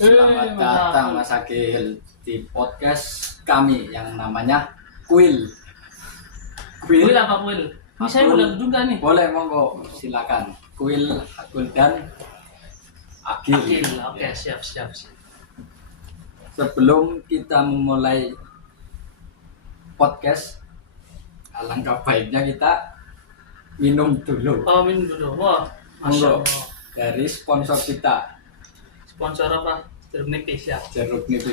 Selamat datang Mas Agil di podcast kami yang namanya Kuil. Kuil apa kuil? Ini saya Akul. udah juga nih. Boleh monggo, silakan. Kuil, Akul dan Agil. Akil, oke Ya. siap. Sebelum kita memulai podcast, alangkah baiknya kita minum dulu. Oh minum dulu. Wah, Monggo masya Allah. dari sponsor kita, Sponsor apa? Jeruk nipis ya. Jeruk Nipis.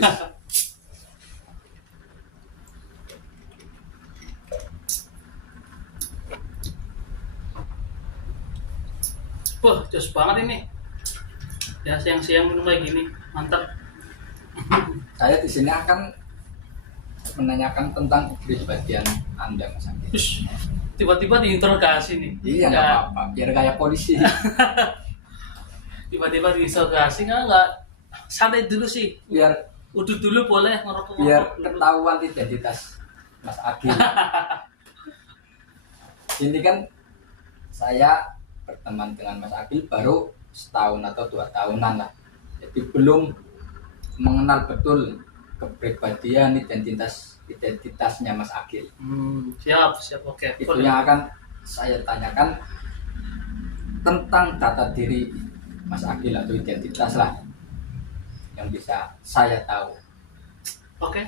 Wah, jos banget ini. Ya siang-siang minum kayak gini, mantap. Saya di sini akan menanyakan tentang kepribadian Anda, Mas Agil. Terus tiba-tiba diinterogasi nih. Iya, nggak Ya, apa-apa. Biar kayak polisi. tiba-tiba diinterogasi nggak santai dulu sih. Biar Udut dulu boleh ngerokok. biar ketahuan identitas Mas Agil. Ini kan saya berteman dengan Mas Agil baru setahun atau 2 tahunan lah. Jadi belum mengenal betul kepribadian identitasnya Mas Agil. Siap, oke. Itu Boleh. yang akan saya tanyakan tentang data diri Mas Agil atau identitas lah yang bisa saya tahu. Oke.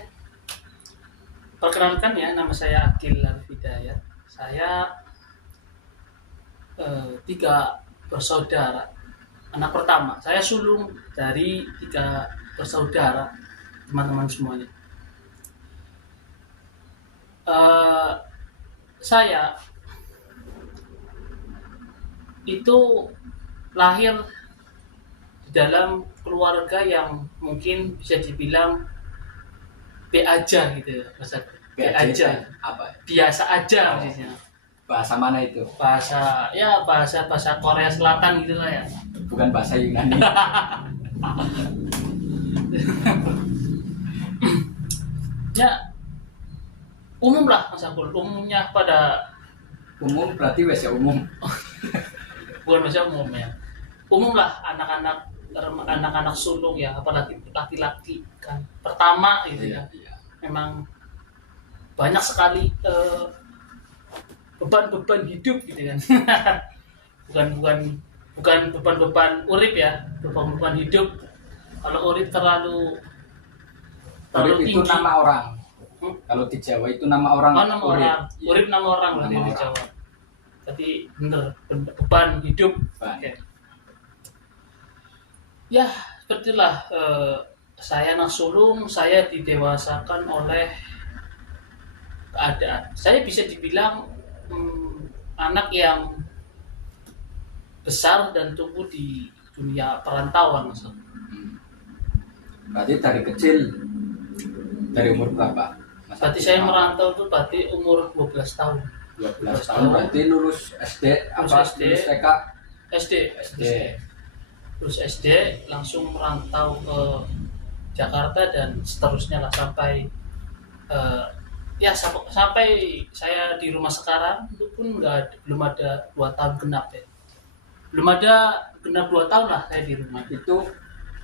Perkenalkan ya, nama saya Akil Al-Hidayat. Saya 3 bersaudara. Anak pertama, saya sulung dari 3 bersaudara, teman-teman semuanya. Saya itu lahir di dalam keluarga yang mungkin bisa dibilang B aja gitu ya, B aja, Apa? biasa aja Oh. maksudnya. Bahasa mana itu? bahasa Korea Selatan gitu lah ya. Bukan bahasa Yunani. Ya umum lah Mas Akul, umumnya pada Umum berarti wes ya umum. bukan maksudnya umum ya, umum lah anak-anak sulung ya, apalagi laki-laki kan pertama gitu ya. Iya. Memang banyak sekali beban-beban hidup gitu kan. bukan beban-beban urip ya, beban hidup. Kalau urip terlalu Urip itu tinggi. nama orang. Kalau di Jawa itu nama orang. Oh, nama urip. orang. Iya. Urip nama orang Nama berarti di orang. Jawa. Tapi bener, beban hidup. Beban. Oke. Ya, sepertilah saya anak sulung, saya didewasakan oleh keadaan. Saya bisa dibilang anak yang besar dan tumbuh di dunia perantauan, Mas. Berarti dari kecil, dari umur berapa? Mas Berarti Agil? saya merantau itu berarti umur 12 tahun. 12 tahun. Berarti lulus SD apa? SD. Lulus TK? SD. Terus SD langsung merantau ke Jakarta dan seterusnya lah sampai sampai saya di rumah sekarang itu pun belum ada 2 tahun genap ya. Belum ada genap 2 tahun lah saya di rumah. Itu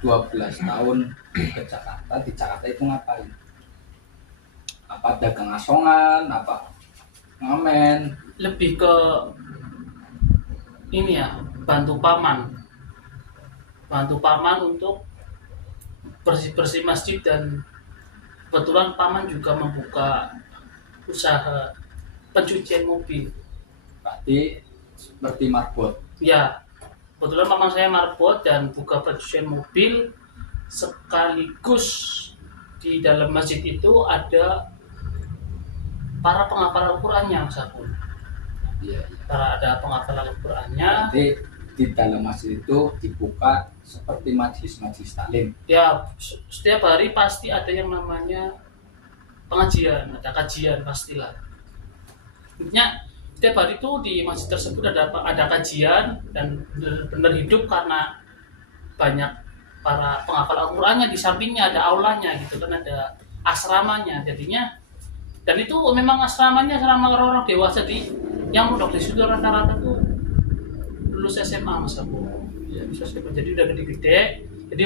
12 tahun ke Jakarta. Di Jakarta itu ngapain? Apa dagang asongan? Apa ngamen? Lebih ke ini ya, bantu paman untuk bersih-bersih masjid, dan kebetulan paman juga membuka usaha pencucian mobil. Berarti seperti marbot. Ya, kebetulan paman saya marbot dan buka pencucian mobil, sekaligus di dalam masjid itu ada para penghafal Al-Qur'annya, Mas Akul. Iya. Ada penghafal Al-Qur'annya. Jadi di dalam masjid itu dibuka seperti majlis-majlis taklim. Ya, setiap hari pasti ada yang namanya pengajian, ada kajian pastilah. Intinya setiap hari itu di masjid tersebut ada kajian, dan benar-benar hidup karena banyak para penghafal Al-Qur'annya. Di sampingnya ada aulanya gitu kan, ada asramanya jadinya. Dan itu memang asramanya asrama orang-orang dewasa, yang udah di situ rata-rata tuh lulus SMA, Mas Aku. Ya, bisa SMA, jadi udah gede-gede. Jadi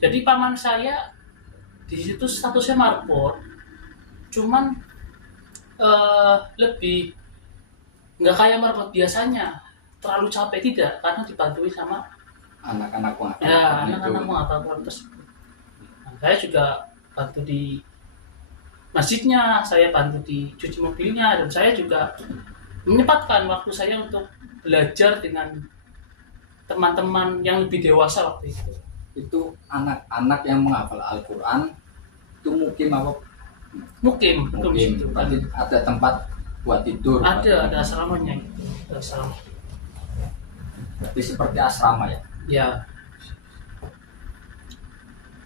Jadi paman saya di situ statusnya marpor, cuman lebih nggak kayak marpor biasanya, terlalu capek tidak, karena dibantu sama anak-anak ya itu. anak-anak menghafal tersebut. Nah, saya juga bantu di masjidnya, saya bantu di cuci mobilnya, dan saya juga menyempatkan waktu saya untuk belajar dengan teman-teman yang lebih dewasa waktu itu. Itu anak-anak yang menghafal Al-Quran itu mungkin apa? Mungkin Mungkin situ kan berarti ada tempat buat tidur. ada asramanya gitu, ada asrama. Berarti seperti asrama ya. Ya,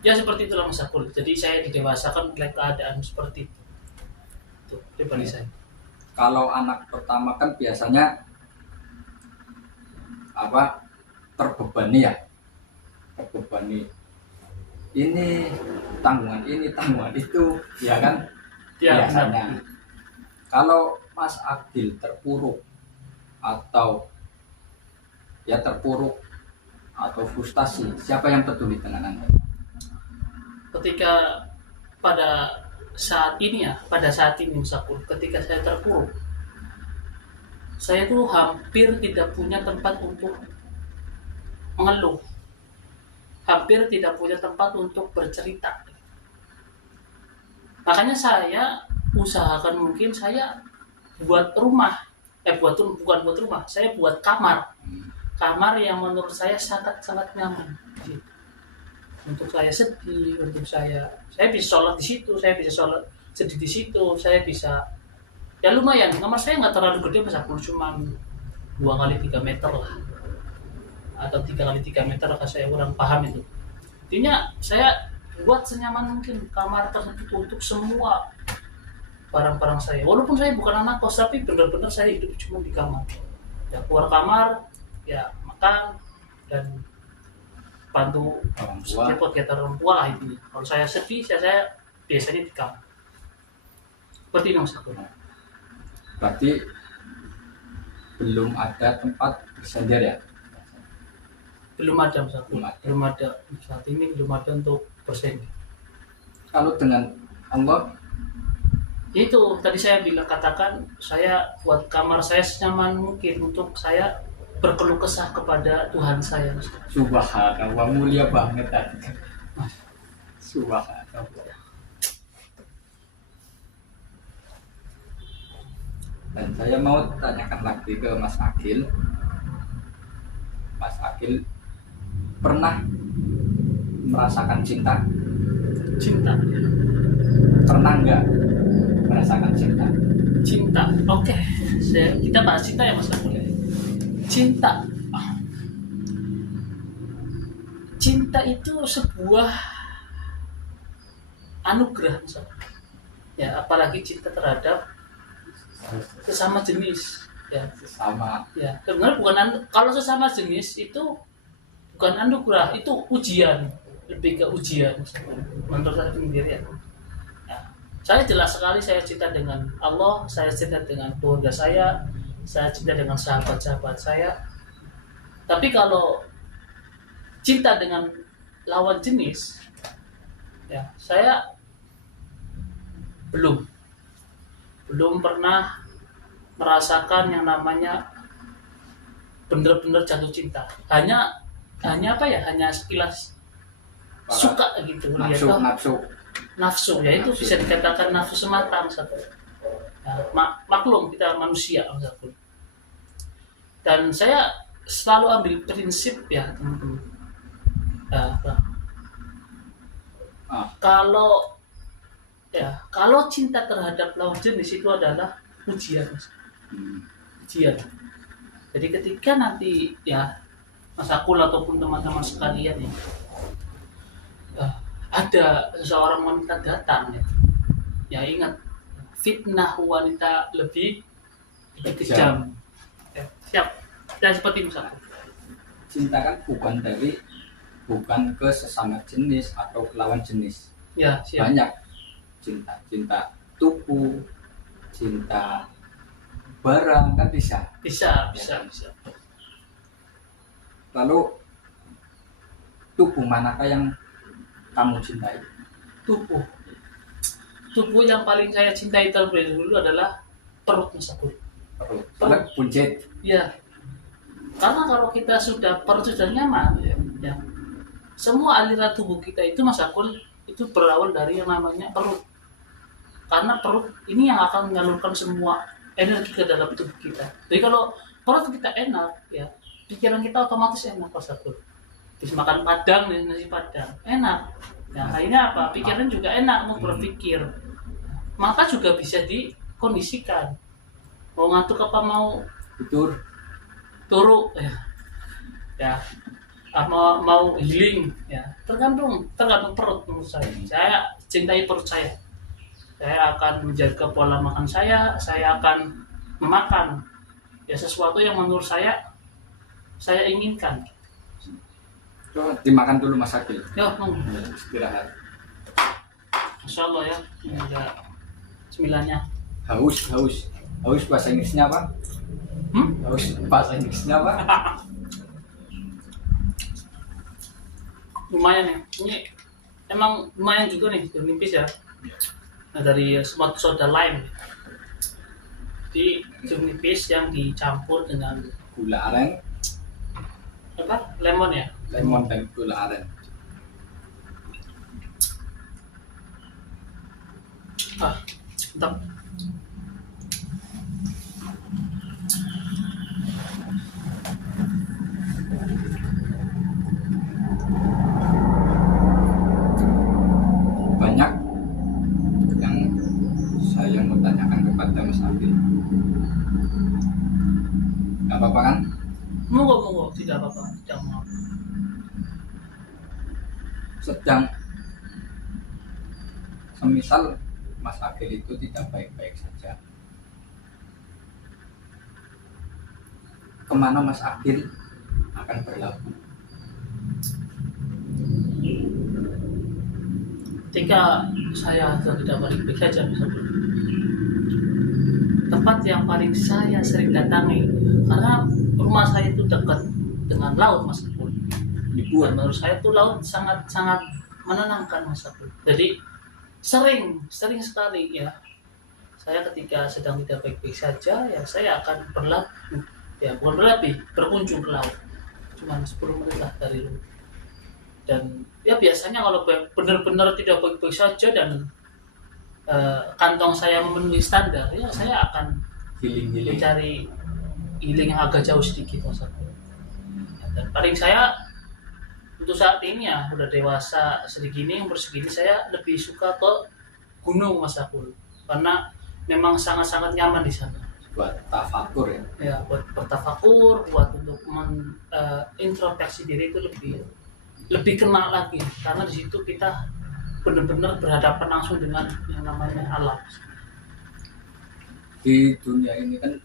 ya seperti itulah Mas Akul. Jadi saya didewasakan oleh keadaan seperti itu. Itu pribadi saya. Kalau anak pertama kan biasanya apa, terbebani ya, terbebani ini tanggungan itu, ya kan, Ya, biasanya. Kalau Mas Agil terpuruk atau ya terpuruk atau frustasi, siapa yang peduli dengan Anda? ketika pada saat ini Mas Akul, ketika saya terpuruk, saya tuh hampir tidak punya tempat untuk mengeluh, hampir tidak punya tempat untuk bercerita. Makanya saya usahakan mungkin saya buat rumah, bukan buat rumah, saya buat kamar yang menurut saya sangat nyaman. Gitu. Untuk saya sedih, untuk saya bisa sholat di situ, saya bisa sholat sedih di situ, saya bisa ya lumayan. Kamar saya nggak terlalu gede, Mas Akul, cuma 2 x 3 meter lah, atau 3 x 3 meter, kalau saya kurang paham itu. Intinya saya buat senyaman mungkin kamar tersebut untuk semua barang-barang saya. Walaupun saya bukan anak kos, tapi benar-benar saya hidup cuma di kamar. Ya keluar kamar, ya makan dan bantu Orang tua. support kegiatan orang tua lah itu. Kalau saya sedih, saya biasanya di kamar. Seperti itu Mas Akul. Berarti belum ada tempat bersandar ya. Belum ada Mas Akul. Belum ada. Belum ada saat ini, belum ada untuk bersandar. Kalau dengan Allah, Itu tadi saya katakan, saya buat kamar saya senyaman mungkin untuk saya berkeluh kesah kepada Tuhan saya. subhanallah, mulia banget tadi. Subhanallah. Dan saya mau tanyakan lagi ke Mas Agil. Mas Agil pernah merasakan cinta? Cinta, Pernah nggak merasakan cinta? cinta. Oke, kita bahas cinta ya Mas Akul. Cinta. Cinta itu sebuah anugerah, Mas Akul. Ya, apalagi cinta terhadap sesama jenis. Ya, Sama ya. Sebenarnya kalau sesama jenis itu bukan anugerah, itu ujian, lebih ke ujian. Menurut saya sendiri ya. Ya. Saya jelas sekali saya cinta dengan Allah, saya cinta dengan keluarga saya cinta dengan sahabat-sahabat saya. Tapi kalau cinta dengan lawan jenis, ya saya belum pernah merasakan yang namanya benar-benar jatuh cinta. Hanya apa ya? Hanya sekilas suka gitu, lihat nafsu ya, itu bisa dikatakan nafsu semata Mas Akul. Ya, maklum kita manusia Mas Akul. Dan saya selalu ambil prinsip ya teman-teman. Kalau cinta terhadap lawan jenis itu adalah ujian, Mas. Ujian. Jadi ketika nanti ya Mas Akul ataupun teman-teman sekalian ya, ada seseorang wanita datang ya ingat, fitnah wanita lebih kejam. Ya, siap. Dan seperti Mas Akul. cinta kan bukan ke sesama jenis atau ke lawan jenis. Ya, siap. Banyak cinta tubuh, cinta barang kan bisa. Bisa. Lalu tubuh manakah yang kamu cintai? Tubuh. Tubuh yang paling saya cintai terlebih dahulu adalah perut, Mas Abdul. Karena buncit. Ya, karena kalau kita perut sudah nyaman, ya, semua aliran tubuh kita itu, Mas Abdul, itu berawal dari yang namanya perut. Karena perut ini yang akan menyalurkan semua energi ke dalam tubuh kita. Jadi kalau perut kita enak, ya, pikiran kita otomatis enak, Mas Abdul. Bisa makan padang, nasi padang, enak. Nah, akhirnya apa? Pikiran juga enak, mau berpikir. Maka juga bisa dikondisikan. Mau ngantuk apa mau turu, ya, ya, mau healing, ya, tergantung perut menurut saya. Saya cintai perut saya. Saya akan menjaga pola makan saya akan memakan ya sesuatu yang menurut saya inginkan. Dimakan dulu Mas Agil. Ya, Istirahat. Masya Allah ya, ini ada cemilannya. Haus bahasa Inggrisnya apa? Haus bahasa Inggrisnya apa? Lumayan ya, ini emang lumayan juga nih, nipis ya. Nah, dari semua soda lime. Jadi jeruk nipis yang dicampur dengan Gula aren, lemon ya. lemon dan gula aren. Mantap. Banyak yang saya mau tanyakan kepada Mas Agil. Gak apa-apa kan? Monggo, tidak apa-apa, tidak mau. Sedang semisal Mas Agil itu tidak baik-baik saja, kemana Mas Agil akan berlabuh? Ketika saya tidak baik-baik saja, misalnya tempat yang paling saya sering datangi, karena rumah saya itu dekat dengan laut, Mas Abdul. Dan menurut saya itu laut sangat menenangkan, Mas Abdul. Jadi sering sekali ya, saya ketika sedang tidak baik-baik saja ya saya akan berlabuh, ya bukan berkunjung ke laut, cuma 10 menit lah dari rumah. Dan ya biasanya kalau benar-benar tidak baik-baik saja dan kantong saya memenuhi standar, ya saya akan Healing. mencari healing yang agak jauh sedikit, Mas Abdul. Dan paling saya untuk saat ini ya udah dewasa umur segini, saya lebih suka ke gunung, Mas Abdul, karena memang sangat nyaman di sana. Buat tafakur ya. Ya, buat bertafakur, buat untuk introspeksi diri itu lebih kenal lagi, karena di situ kita benar-benar berhadapan langsung dengan yang namanya alam. Di dunia ini kan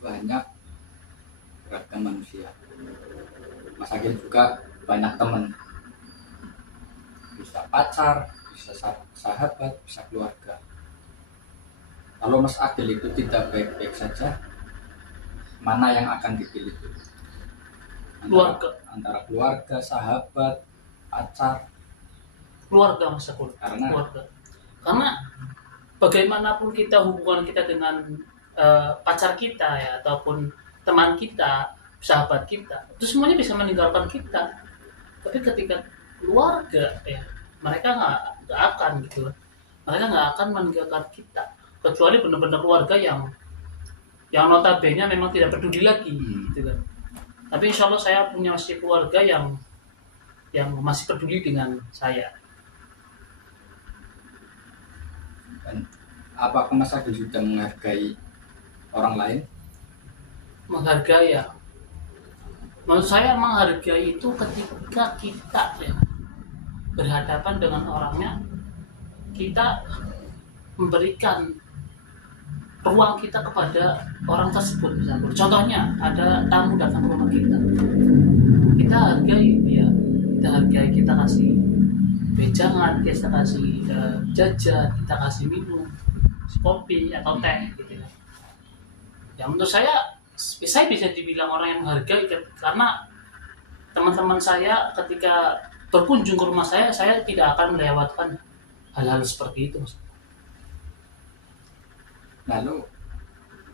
banyak beragam manusia. Mas Agil juga banyak teman, bisa pacar, bisa sahabat, bisa keluarga. Kalau Mas Agil itu tidak baik-baik saja, mana yang akan dipilih? Antara keluarga, sahabat, pacar. Keluarga, Mas Abdul. Karena bagaimanapun hubungan kita dengan pacar kita ya, ataupun teman kita, sahabat kita, itu semuanya bisa meninggalkan kita. Tapi ketika keluarga ya, mereka nggak akan gitu, mereka nggak akan meninggalkan kita, kecuali benar-benar keluarga yang notabene memang tidak peduli lagi, gitu kan. Tapi insya Allah saya punya masih keluarga yang masih peduli dengan saya. Dan apakah Mas Agil sudah menghargai orang lain? Menghargai ya, menurut saya menghargai itu ketika kita ya berhadapan dengan orangnya, kita memberikan ruang kita kepada orang tersebut. Misalnya contohnya ada tamu datang ke rumah kita hargai dia, kita kasih bejangan, kita kasih jajan, kita kasih minum kopi atau teh gitu ya. Ya menurut saya bisa dibilang orang yang menghargai, karena teman-teman saya ketika berkunjung ke rumah saya tidak akan melewatkan hal-hal seperti itu, Mas. Lalu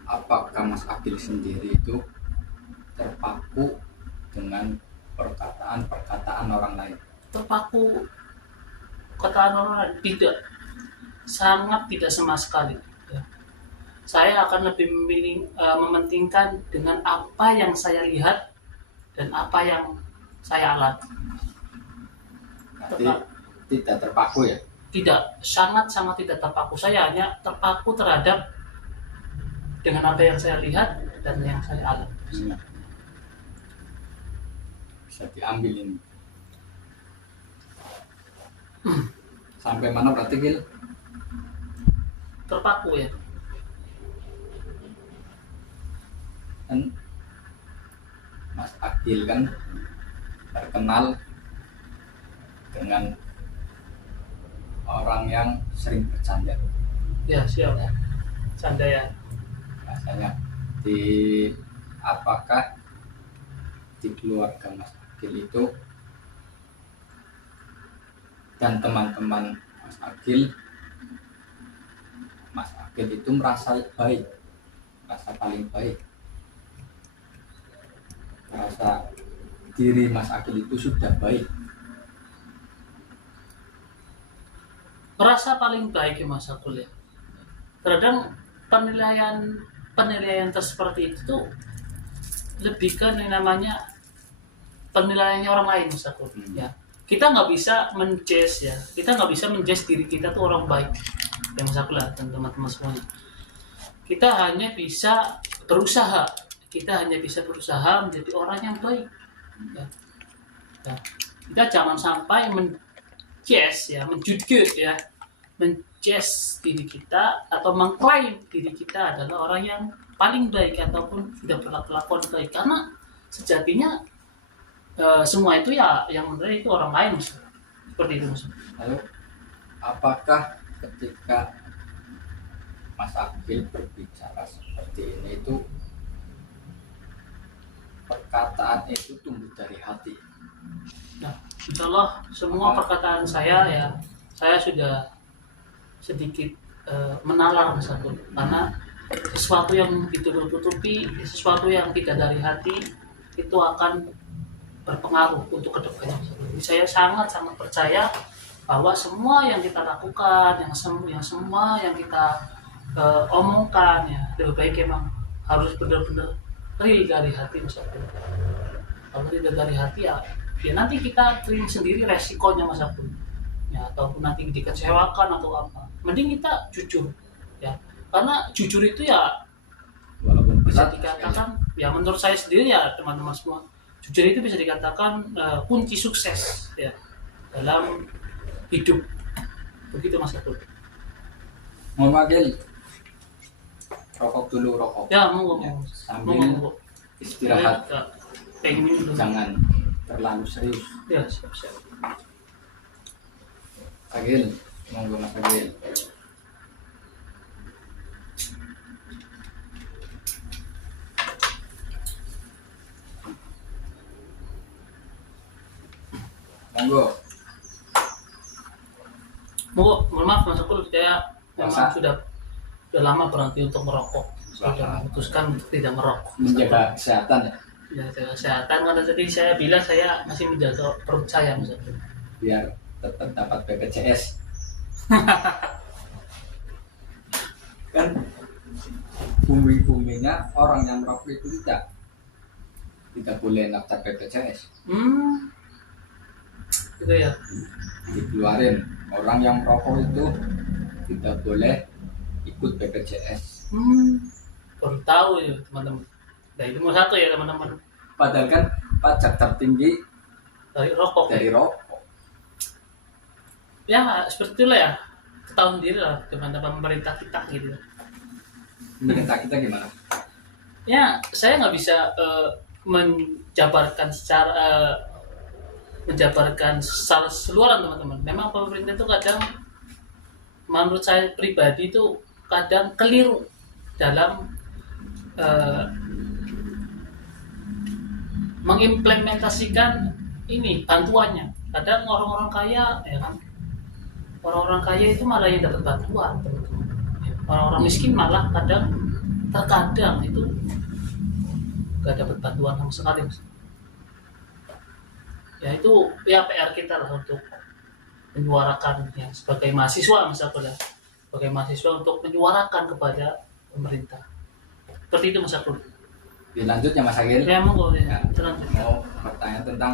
apakah Mas Agil sendiri itu terpaku dengan perkataan-perkataan orang lain? Terpaku kata orang lain? Tidak, sangat tidak sama sekali. Ya. Saya akan lebih mementingkan dengan apa yang saya lihat dan apa yang saya alami. Berarti tidak terpaku ya? Tidak, sangat-sangat tidak terpaku. Saya hanya terpaku terhadap dengan apa yang saya lihat dan yang saya alami. Bisa diambil ini. Sampai mana berarti Gil? Terpaku ya. Kan Mas Agil kan terkenal dengan orang yang sering bercanda. Ya, siap. Canda ya. Rasanya di apakah di keluarga Mas Agil itu dan teman-teman Mas Agil itu merasa baik, merasa paling baik, merasa diri Mas Agil itu sudah baik? Merasa paling baik ya Mas Akul ya. Terkadang penilaian seperti itu tuh lebih ke yang namanya penilaiannya orang lain, Mas Akul. Ya, kita nggak bisa menjudge ya, kita nggak bisa menjudge diri kita tuh orang baik ya Mas Akul lah dan teman-teman semuanya. Kita hanya bisa berusaha menjadi orang yang baik. Ya. Ya. Kita jangan sampai menjudge diri kita atau mengklaim diri kita adalah orang yang paling baik ataupun sudah berkelakuan baik, karena sejatinya semua itu ya yang menilai itu orang lain, seperti itu. Lalu apakah ketika Mas Agil berbicara seperti ini itu perkataan itu tumbuh dari hati? Nah, insya Allah semua perkataan saya sudah sedikit menalar Mas Akul, karena sesuatu yang ditutupi, sesuatu yang tidak dari hati itu akan berpengaruh untuk kedepannya. Jadi saya sangat percaya bahwa semua yang kita lakukan, yang semua yang kita omongkan ya lebih baik emang harus benar-benar real dari hati, Mas Akul. Kalau tidak dari hati ya nanti kita terima sendiri resikonya, Mas Akul. Ya, ataupun nanti dikecewakan atau apa, mending kita jujur ya, karena jujur itu ya walaupun bisa dikatakan ya menurut saya sendiri ya teman-teman semua, jujur itu bisa dikatakan kunci sukses ya dalam hidup, begitu Mas Akul. Mau Agil rokok dulu, rokok Ya mau sambil istirahat, pengen dulu. jangan terlalu serius Ya siap. Agil, monggo Mas Agil. Monggo. Mohon maaf Mas Akul, saya memang sudah lama berhenti untuk merokok. Saya memutuskan untuk tidak merokok. Menjaga kesehatan ya. Ya, jaga kesehatan, karena tadi saya bilang saya masih menjaga perut saya, Mas Akul. Biar tetap dapat BPJS. Kan bumi-buminya orang yang merokok itu tidak boleh daftar BPJS. Gitu ya. Dikeluarin, orang yang merokok itu tidak boleh ikut BPJS. Baru tahu ya teman-teman. Nah itu satu ya teman-teman. Padahal kan pajak tertinggi Dari rokok. Ya seperti itulah ya. Ketahuan diri lah teman-teman pemerintah kita gitu. Pemerintah kita gimana? Ya saya nggak bisa menjabarkan secara keseluruhan teman-teman. Memang pemerintah itu kadang, menurut saya pribadi itu kadang keliru dalam mengimplementasikan ini bantuannya. kadang orang-orang kaya ya kan, orang-orang kaya itu malah yang dapat bantuan, teman-teman. Orang-orang miskin malah terkadang itu gak dapat bantuan sama sekali, Mas. Ya itu ya PR kita lah untuk menyuarakan ya, sebagai mahasiswa misalnya, sebagai mahasiswa untuk menyuarakan kepada pemerintah. Seperti itu Mas Akul. Lanjutnya Mas Agil. Ya monggo ya. Ya, mau bertanya tentang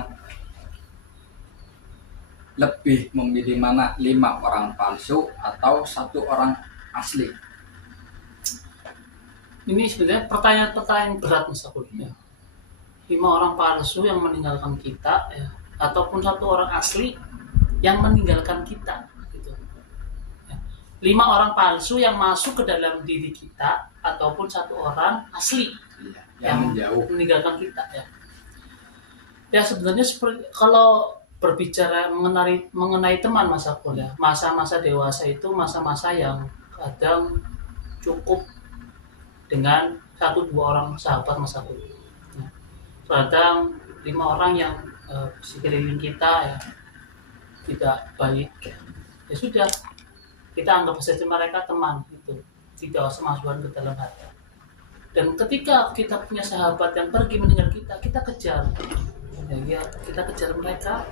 lebih memilih mana 5 orang palsu atau 1 orang asli? Ini sebenarnya pertanyaan berat Mas Akul. Ya. 5 orang palsu yang meninggalkan kita ya, ataupun 1 orang asli yang meninggalkan kita gitu. Ya. 5 orang palsu yang masuk ke dalam diri kita ataupun 1 orang asli yang menjauh meninggalkan kita ya. Ya sebenarnya seperti kalau berbicara mengenai teman Mas Akul ya, masa-masa dewasa itu masa-masa yang kadang cukup dengan 1-2 orang sahabat Mas Akul. Ya. Kadang 5 orang yang sekeliling kita ya tidak baik ya sudah, kita anggap saja mereka teman itu, tidak usah masukkan ke dalam hati. Dan ketika kita punya sahabat yang pergi meninggal kita kejar ya, kita kejar mereka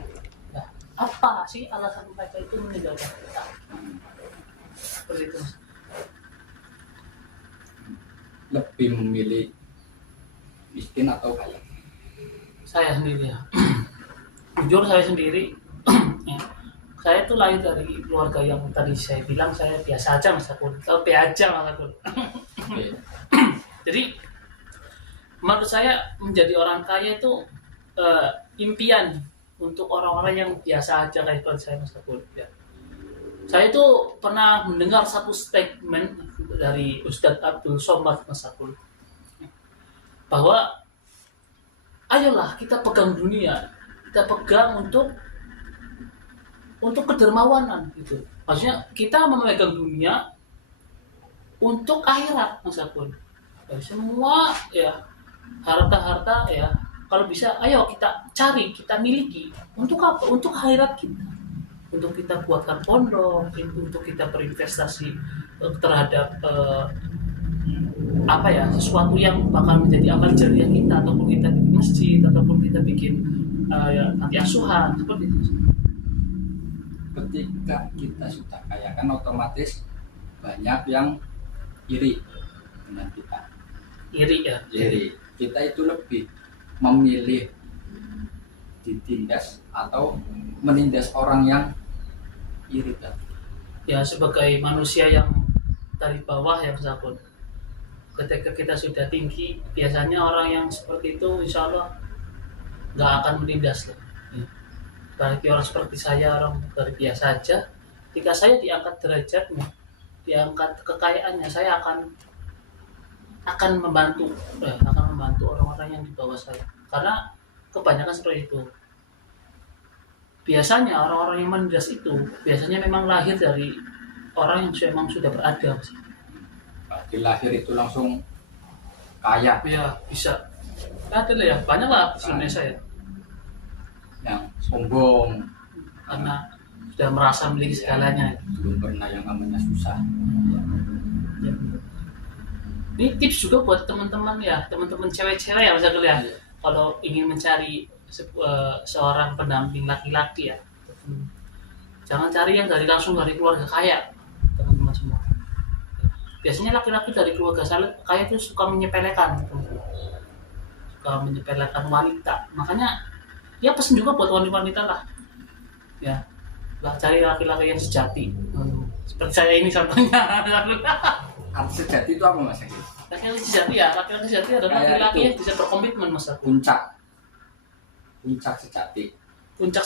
ya, apa sih alasan mereka itu meninggalkan kita, seperti itu. Lebih memilih miskin atau kaya? Saya sendiri ya jujur saya sendiri ya, saya tuh lahir dari keluarga yang tadi saya bilang saya biasa aja Mas Akul, kalau aja Mas Akul. Okay. Jadi menurut saya menjadi orang kaya itu impian untuk orang-orang yang biasa aja kayak saya Mas Akul ya. Saya itu pernah mendengar satu statement dari Ustadz Abdul Somad Mas Akul, bahwa ayolah kita pegang dunia, kita pegang untuk kedermawanan gitu. Maksudnya kita memegang dunia untuk akhirat Mas Akul. Dari semua ya harta-harta ya, kalau bisa ayo kita cari, kita miliki untuk apa? Untuk akhirat kita, untuk kita buatkan pondok, untuk kita berinvestasi terhadap apa ya, sesuatu yang bakal menjadi amal jariah kita, ataupun kita bikin masjid, ataupun kita bikin ya, panti asuhan, seperti itu. Ketika kita sudah kaya kan otomatis banyak yang iri dengan kita. Iri ya. Jadi kita itu lebih memilih ditindas atau menindas orang yang iri kan? Ya sebagai manusia yang dari bawah ya Mas Akul, ketika kita sudah tinggi biasanya orang yang seperti itu insya Allah nggak akan menindas loh. Bagi orang seperti saya, orang dari biasa aja, ketika saya diangkat derajatnya, diangkat kekayaannya, saya akan membantu orang-orang yang di bawah saya, karena kebanyakan seperti itu. Biasanya orang-orang yang menindas itu biasanya memang lahir dari orang yang memang sudah beradab. Di lahir itu langsung kaya Ya bisa, ada lah ya, banyak lah di Indonesia ya, yang sombong karena sudah merasa memiliki segalanya. belum pernah yang namanya susah. Ya. Ini tips juga buat teman-teman ya, teman-teman cewek-cewek ya Mas Akul ya. Kalau ingin mencari seorang pendamping laki-laki ya, jangan cari yang langsung dari keluarga kaya, teman-teman semua. Biasanya laki-laki dari keluarga kaya itu suka menyepelekan wanita. Makanya ya pesan juga buat wanita lah ya, cari laki-laki yang sejati, seperti saya ini contohnya. Arti sejati itu apa Mas? Laki-laki sejati adalah laki-laki yang bisa berkomitmen Mas. Puncak sejati. Puncak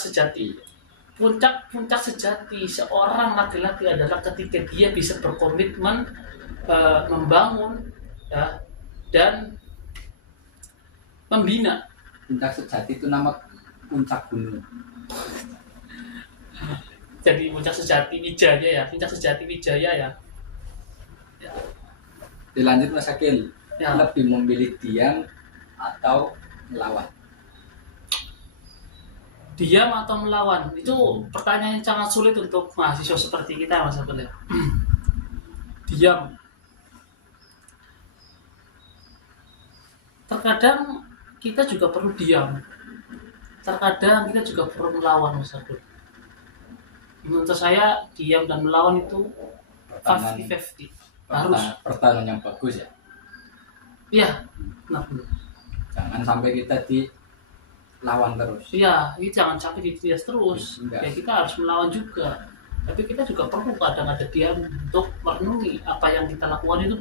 sejati seorang laki-laki adalah ketika dia bisa berkomitmen membangun ya, dan membina. Puncak sejati itu nama puncak gunung. Jadi puncak sejati Wijaya ya. Dilanjut Mas Akil, Ya. lebih memilih diam atau melawan? Diam atau melawan? Itu pertanyaan yang sangat sulit untuk mahasiswa seperti kita, Mas Abel ya. Diam. Terkadang kita juga perlu diam. Terkadang kita juga perlu melawan, Mas Abel. Menurut saya diam dan melawan itu Pertahanan 50-50. Harus. pertahanan yang bagus ya. Iya, benar. Jangan sampai kita dilawan terus. Iya, ini jangan sampai ditindas terus. Enggak. Ya kita harus melawan juga. Tapi kita juga perlu kadang ada diam untuk merenungi apa yang kita lakukan itu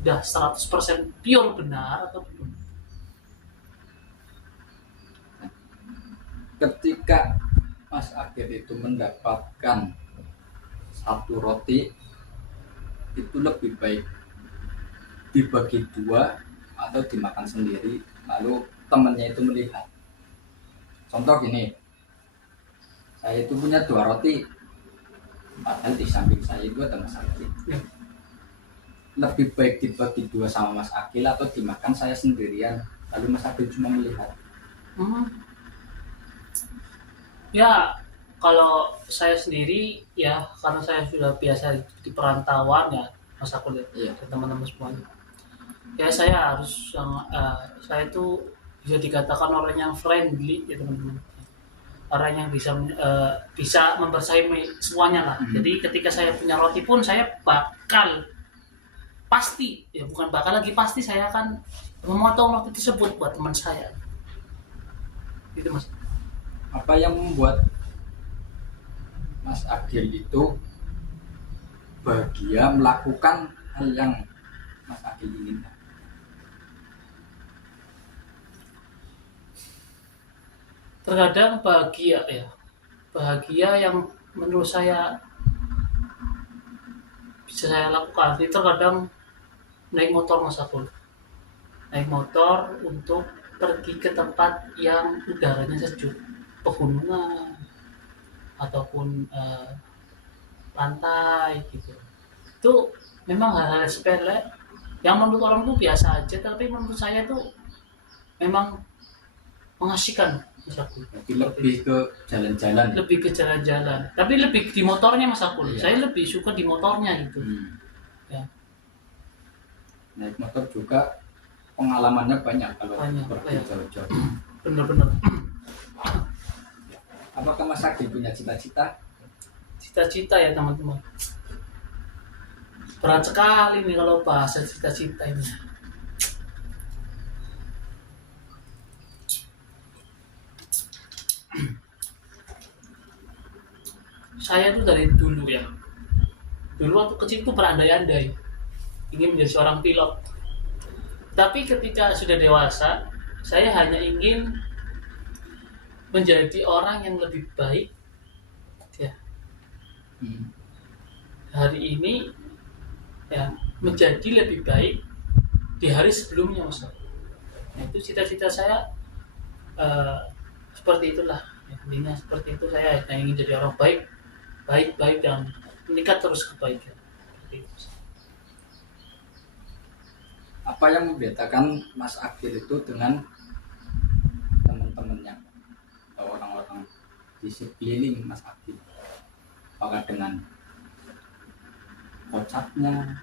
sudah 100% pure benar atau belum. Ketika Mas Agil itu mendapatkan satu roti, itu lebih baik dibagi dua atau dimakan sendiri, lalu temannya itu melihat. Contoh gini, saya itu punya 2 roti, padahal di samping saya itu ada Mas Agil. Ya. Lebih baik dibagi 2 sama Mas Agil atau dimakan saya sendirian, lalu Mas Agil cuma melihat. Ya, kalau saya sendiri ya karena saya sudah biasa di perantauan ya, Mas aku lihat Iya. ke teman-teman semuanya. Ya saya harus saya itu bisa dikatakan orang yang friendly ya teman-teman. Orang yang bisa membersaimi semuanya lah. Jadi ketika saya punya roti pun saya bakal pasti ya bukan bakal lagi pasti saya akan memotong roti tersebut buat teman saya. Gitu Mas. Apa yang membuat Mas Agil itu bahagia melakukan hal yang Mas Agil inginkan? Terkadang bahagia yang menurut saya bisa saya lakukan itu terkadang naik motor Mas Akul, naik motor untuk pergi ke tempat yang udaranya sejuk, pegunungan ataupun pantai gitu. Itu memang hal-hal sepele yang menurut orang itu biasa aja, tapi menurut saya itu memang mengasihkan Mas Akul. Jadi lebih ke jalan-jalan. Lebih ke jalan-jalan, tapi lebih di motornya Mas Akul. Iya. Saya lebih suka di motornya gitu. Ya. Naik motor juga pengalamannya banyak kalau Banyak, pergi banyak. jauh-jauh. Bener-bener. Apakah Mas Agil punya cita-cita? Cita-cita ya teman-teman. Berat sekali nih kalau bahasa cita-cita ini. Saya tuh dari dulu ya. Dulu waktu kecil tuh berandai-andai ingin menjadi seorang pilot. Tapi ketika sudah dewasa, saya hanya ingin menjadi orang yang lebih baik ya. Hari ini ya menjadi lebih baik di hari sebelumnya Mas. Nah, itu cita-cita saya seperti itulah. Ya, intinya seperti itu, saya ingin jadi orang baik dan meningkat terus kebaikan. Apa yang membedakan Mas Agil itu dengan teman-temannya atau orang-orang di sekeliling Mas Agil? Apakah dengan kocaknya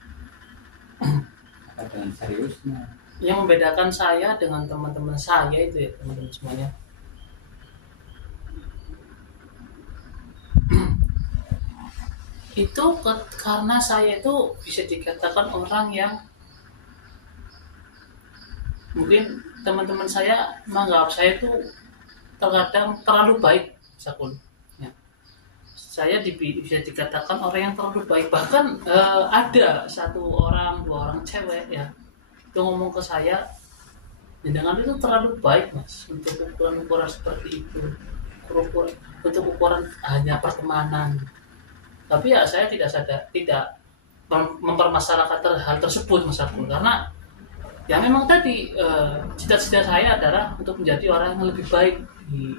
atau dengan seriusnya? Yang membedakan saya dengan teman-teman saya itu ya teman-teman semuanya, itu karena saya itu bisa dikatakan orang yang mungkin teman-teman saya menganggap saya itu terkadang terlalu baik Sakul. Ya. Saya bisa dikatakan orang yang terlalu baik, bahkan ada 1 orang 2 orang cewek ya itu ngomong ke saya, jangan itu terlalu baik Mas untuk ukuran seperti itu, untuk ukuran hanya pertemanan. Tapi ya saya tidak mempermasalahkan hal tersebut Mas Akul, karena ya memang tadi cita-cita saya adalah untuk menjadi orang yang lebih baik di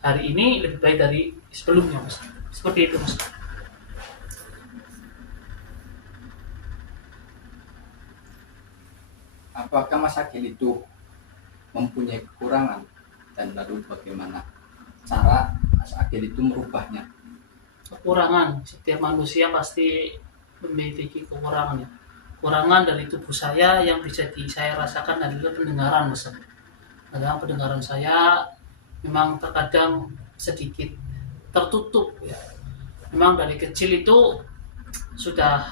hari ini, lebih baik dari sebelumnya Mas. Seperti itu Mas. Apakah Mas Agil itu mempunyai kekurangan dan lalu bagaimana cara Mas Agil itu merubahnya? Kekurangan, setiap manusia pasti memiliki kekurangan ya. Kekurangan dari tubuh saya yang bisa saya rasakan adalah pendengaran, Mas. Kadang pendengaran saya memang terkadang sedikit tertutup ya. Memang dari kecil itu sudah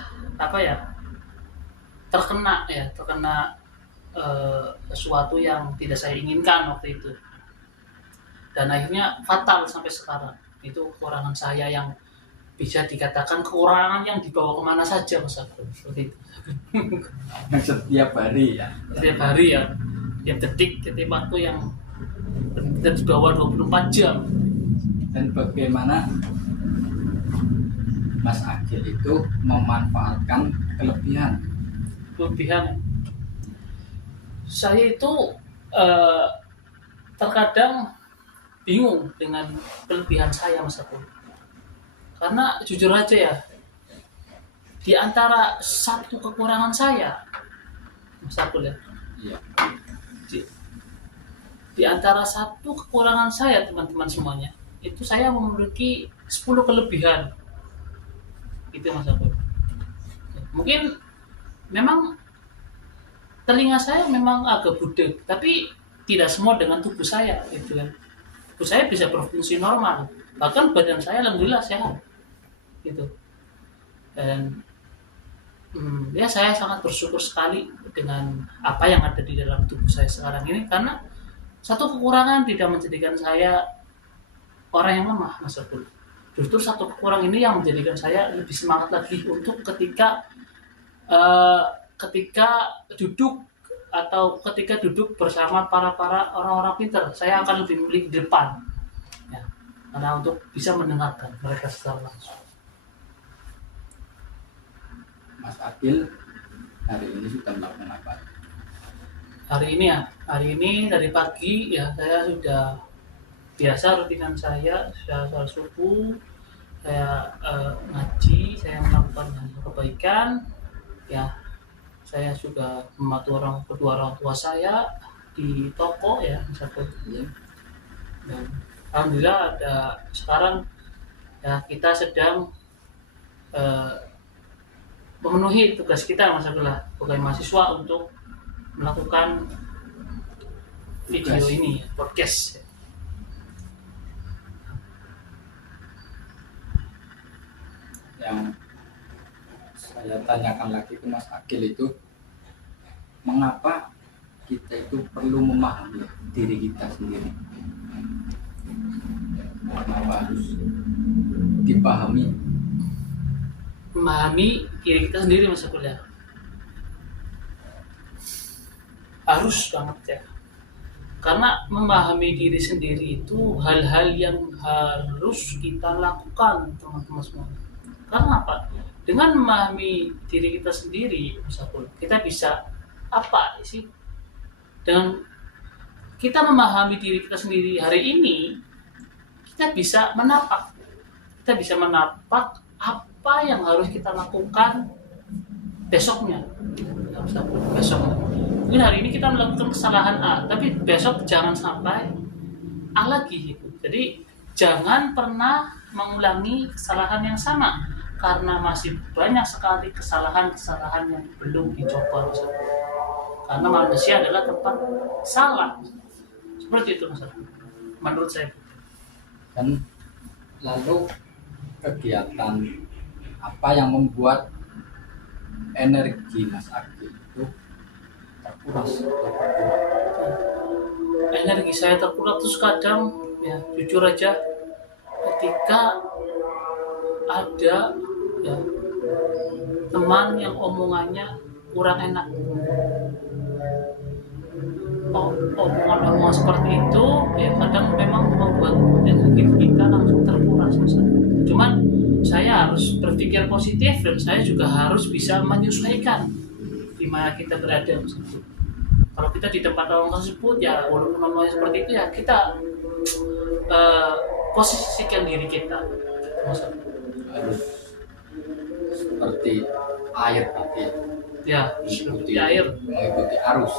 terkena sesuatu yang tidak saya inginkan waktu itu, dan akhirnya fatal sampai sekarang. Itu kekurangan saya yang bisa dikatakan kekurangan yang dibawa kemana saja, Mas Agus, seperti itu. Setiap hari ya. Setiap hari ya, tiap detik, tiap waktu yang benar dibawa 24 jam. Dan bagaimana Mas Agil itu memanfaatkan kelebihan? Saya itu terkadang bingung dengan kelebihan saya, Mas Agus. Karena jujur aja ya, di antara satu kekurangan saya, Mas Agus ya, Iya. di antara satu kekurangan saya, teman-teman semuanya, itu saya memiliki 10 kelebihan. Itu, Mas Agus. Mungkin memang telinga saya memang agak budek, tapi tidak semua dengan tubuh saya, gitu kan. Tubuh saya bisa berfungsi normal, bahkan badan saya alhamdulillah sehat, gitu. Dan ya saya sangat bersyukur sekali dengan apa yang ada di dalam tubuh saya sekarang ini, karena satu kekurangan tidak menjadikan saya orang yang lemah, Mas Abdul. Justru satu kekurangan ini yang menjadikan saya lebih semangat lagi untuk ketika duduk bersama para orang-orang pintar, saya akan lebih memilih di depan, ya, karena untuk bisa mendengarkan mereka secara langsung. Mas Agil hari ini sudah melakukan apa? Hari ini dari pagi ya saya sudah biasa rutinan saya, sudah sholat subuh, saya ngaji, saya melakukan kebaikan, ya. Saya juga membantu kedua orang tua saya di toko ya, misalkan. Dan alhamdulillah sekarang ya kita sedang memenuhi tugas kita, Mas Abdullah, sebagai mahasiswa untuk melakukan video ini, podcast. Yang saya tanyakan lagi ke Mas Agil itu, mengapa kita itu perlu memahami diri kita sendiri? Kenapa harus dipahami? Memahami diri kita sendiri, Mas Abdullah, harus banget ya. Karena memahami diri sendiri itu hal-hal yang harus kita lakukan, teman-teman semua. Karena apa? Dengan memahami diri kita sendiri, Mas Abdul, kita bisa apa sih? Dengan kita memahami diri kita sendiri hari ini, kita bisa menapak apa yang harus kita lakukan besoknya. Mungkin hari ini kita melakukan kesalahan A, tapi besok jangan sampai A lagi gitu. Jadi jangan pernah mengulangi kesalahan yang sama, karena masih banyak sekali kesalahan-kesalahan yang belum dicoba. Karena manusia adalah tempat salah. Seperti itu, Mas, menurut saya. Dan lalu kegiatan apa yang membuat energi Mas Agil itu terkuras atau berkurang? Energi saya terkuras terus kadang, ya jujur aja, ketika ada ya, teman yang omongannya kurang enak, omongan seperti itu ya kadang memang membuat energi kita langsung terkuras. Cuman saya harus berpikir positif dan saya juga harus bisa menyesuaikan di mana kita berada. Kalau kita di tempat orang tersebut ya walaupun namanya seperti itu ya kita posisikan diri kita. Harus seperti air gitu ya, seperti air mengikuti arus.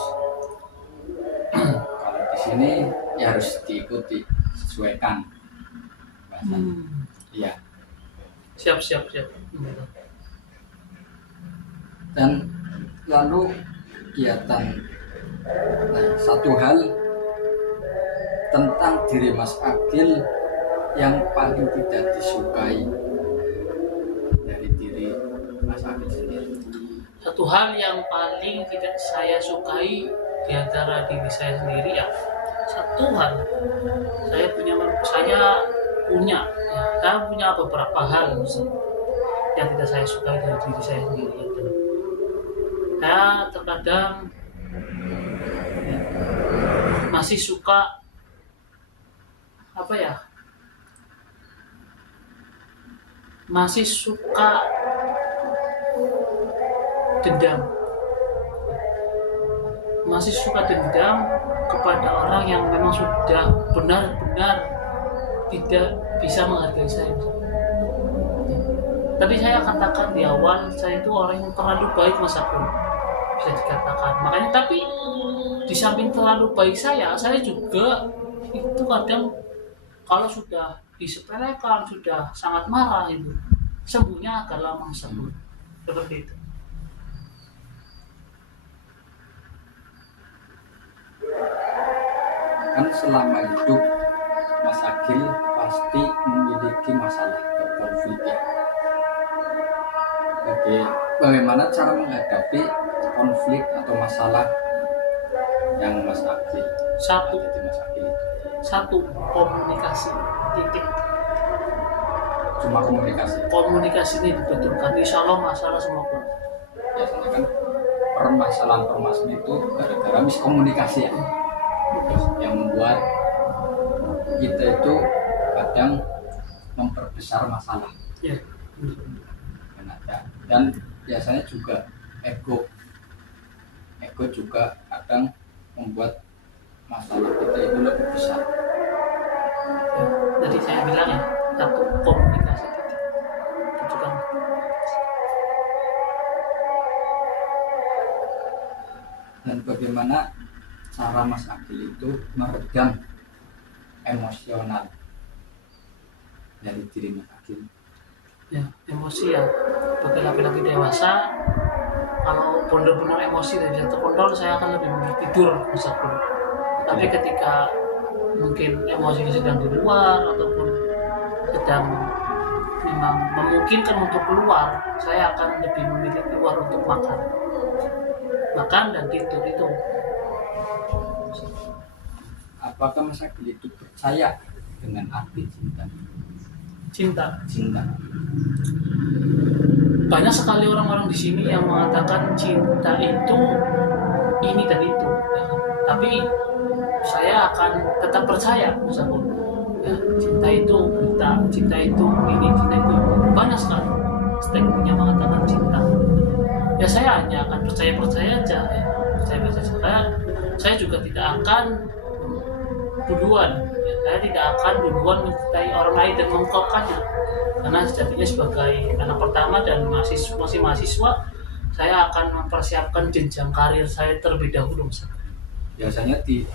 Kalau di sini ya harus diikuti, sesuaikan bahasanya. Iya. Siap. Dan lalu kegiatan, nah satu hal tentang diri Mas Agil yang paling tidak disukai dari diri Mas Agil sendiri. Satu hal yang paling tidak saya sukai di antara diri saya sendiri ya, satu hal saya punya beberapa hal yang tidak saya sukai dari diri saya sendiri. Saya terkadang masih suka masih suka dendam kepada orang yang memang sudah benar-benar tidak bisa menghargai saya. Tadi saya katakan di awal, saya itu orang yang terlalu baik, Mas Agung, bisa dikatakan. Makanya tapi di samping terlalu baik saya juga itu kadang kalau sudah disepelekan, sudah sangat marah itu sembuhnya agak lama, Mas Agung. Seperti itu. Kan selama hidup Mas Agil pasti memiliki masalah dan konflik ya. Bagaimana cara menghadapi konflik atau masalah yang Mas Agil jadi Mas Agil itu? Satu, komunikasi, titik. Cuma komunikasi Ini dibetulkan, insya Allah masalah semua pun. Biasanya kan permasalahan itu gara-gara miskomunikasi ya, yang membuat kita itu kadang memperbesar masalah. Ya. Dan biasanya juga ego juga kadang membuat masalah kita itu lebih besar. Ya, tadi saya bilang ya, satu, komunikasi, itu kan. Dan bagaimana cara Mas Agil itu meredam emosional dari diri Mas Agil? Ya, emosi ya, bagi laki-laki dewasa, kalau benar-benar emosi tidak bisa terkontrol, saya akan lebih memilih tidur, Mas Agung. Tapi ketika mungkin emosinya sedang di luar ataupun sedang memang memungkinkan untuk keluar, saya akan lebih memilih keluar untuk makan dan tidur itu. Apakah Mas Agil itu percaya dengan arti cinta? Banyak sekali orang-orang di sini yang mengatakan cinta itu ini dan itu, ya. Tapi saya akan tetap percaya, misalnya, ya, cinta itu buta, cinta itu ini, cinta itu banyak sekali statement yang mengatakan cinta. Ya saya hanya akan percaya aja, ya. Saya juga tidak akan duluan. Saya tidak akan duluan mencintai orang lain dan mengungkapkannya, karena sejatinya sebagai anak pertama dan masih mahasiswa, saya akan mempersiapkan jenjang karir saya terlebih dahulu. Biasanya di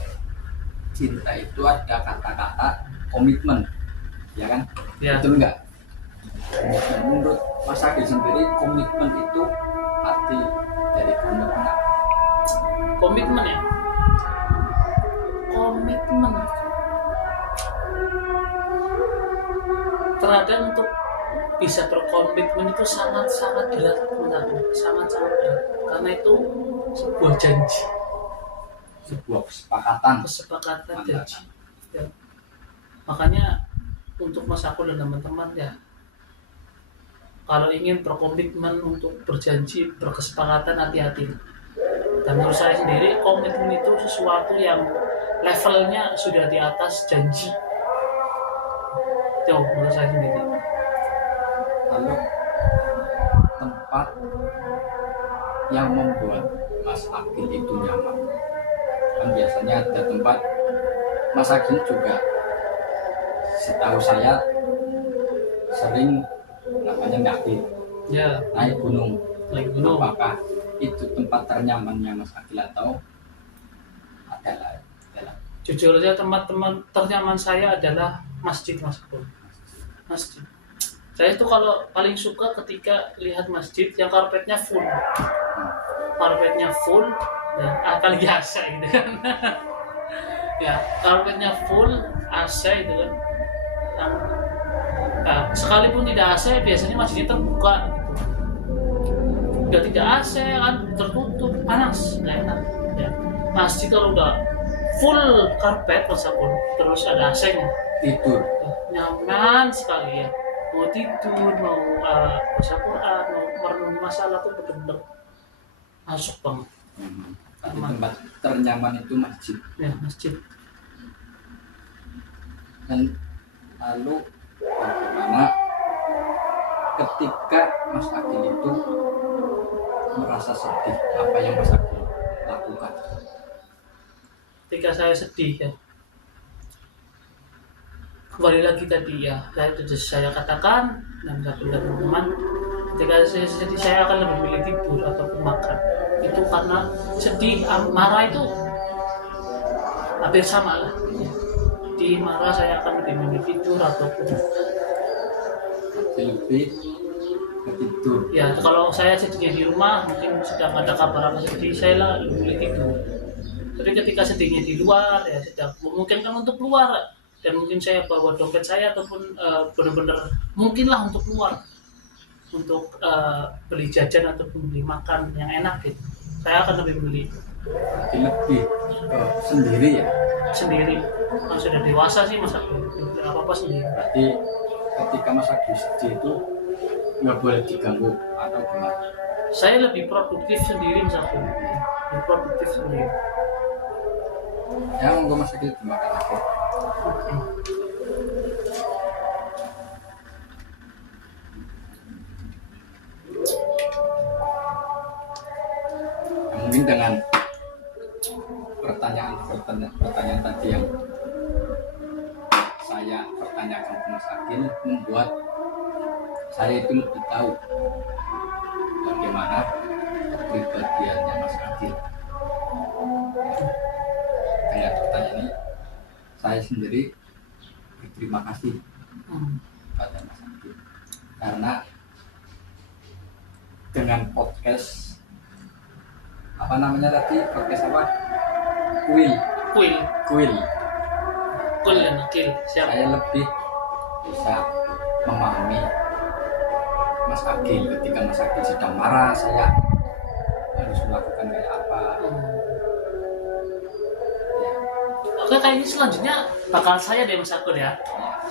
cinta itu ada kata-kata komitmen, ya kan? Ya. Betul enggak? Menurut Mas Agil sendiri, komitmen itu arti dari komitmen apa? Komitmen terkadang untuk bisa berkomitmen itu sangat-sangat berat, sangat-sangat berat, karena itu sebuah janji, sebuah kesepakatan janji. Ya. Makanya untuk Mas Aku dan teman-teman ya, kalau ingin berkomitmen untuk berjanji, berkesepakatan, hati-hati. Dan menurut saya sendiri, komitmen itu sesuatu yang levelnya sudah di atas janji. Itu menurut saya sendiri. Lalu tempat yang membuat Mas Agil itu nyaman, kan biasanya ada tempat. Mas Agil juga setahu saya sering namanya mendaki, ya, naik gunung. Apakah itu tempat ternyamannya Mas Agil atau adalah Jujur aja teman-teman ternyaman saya adalah masjid Mas Akul. Masjid. Saya itu kalau paling suka ketika lihat masjid yang karpetnya full. Karpetnya full ya, kali AC gitu kan. Ya, karpetnya full AC gitu kan. Nah, sekalipun tidak AC biasanya masjidnya terbuka gitu. Udah tidak AC kan tertutup panas nggak enak ya. Masjid kalau udah full karpet Mas Akul terus ada AC-nya Tidur. nyaman sekali ya, mau tidur mau baca Quran mau merenung masalah tuh bener-bener masuk banget. Jadi tempat ternyaman itu masjid. Ya masjid. Dan lalu bagaimana ketika Mas Agil itu merasa sedih, apa yang Mas Agil lakukan? Ketika saya sedih ya, kembali lagi tadi ya, saya katakan dan satu teman, ketika saya sedih saya akan lebih milih tidur ataupun makan. Itu karena sedih, marah itu hampir sama lah. Di marah saya akan lebih milih tidur ataupun Lebih ke tidur. ya kalau saya sedih di rumah mungkin sedang ada kabar apa sedih, saya lah lebih milih tidur. Tapi ketika sedihnya di luar ya sedang memungkinkan untuk keluar dan mungkin saya bawa dompet saya ataupun benar-benar mungkinlah untuk keluar untuk beli jajan ataupun beli makan yang enak gitu, saya akan lebih beli Jadi lebih ke sendiri ya. sendiri. Kan sudah dewasa sih Mas aku apa sendiri. Berarti ketika Mas Agil sedih itu nggak boleh diganggu atau gimana? Saya lebih produktif sendiri Mas aku, lebih produktif sendiri. Ya monggo Mas Agil dimakan lagi. Mungkin dengan pertanyaan tadi yang saya pertanyakan ke Mas Agil membuat saya itu lebih tahu bagaimana kepribadiannya Mas Agil. Dengan pertanyaan ini saya sendiri berterima kasih pada Mas Agil karena dengan podcast apa namanya tadi, podcast apa, kuil Dan akil siap. saya lebih bisa memahami Mas Agil. Ketika Mas Agil sedang marah, saya harus melakukan kayak apa ya. Oke, kayaknya selanjutnya bakal saya deh Mas Akul ya.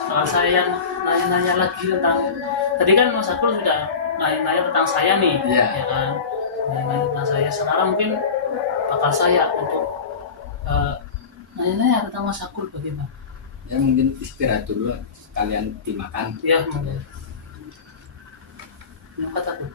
Bakal saya yang nanya-nanya lagi tentang tadi kan Mas Akul sudah nanya-nanya tentang saya nih, Iya. ya kan? Nanya-nanya tentang saya. Sekarang mungkin bakal saya untuk nanya-nanya tentang Mas Akul bagaimana? Ya mungkin istirahat dulu sekalian dimakan. Ya, mungkin. Yang kataku.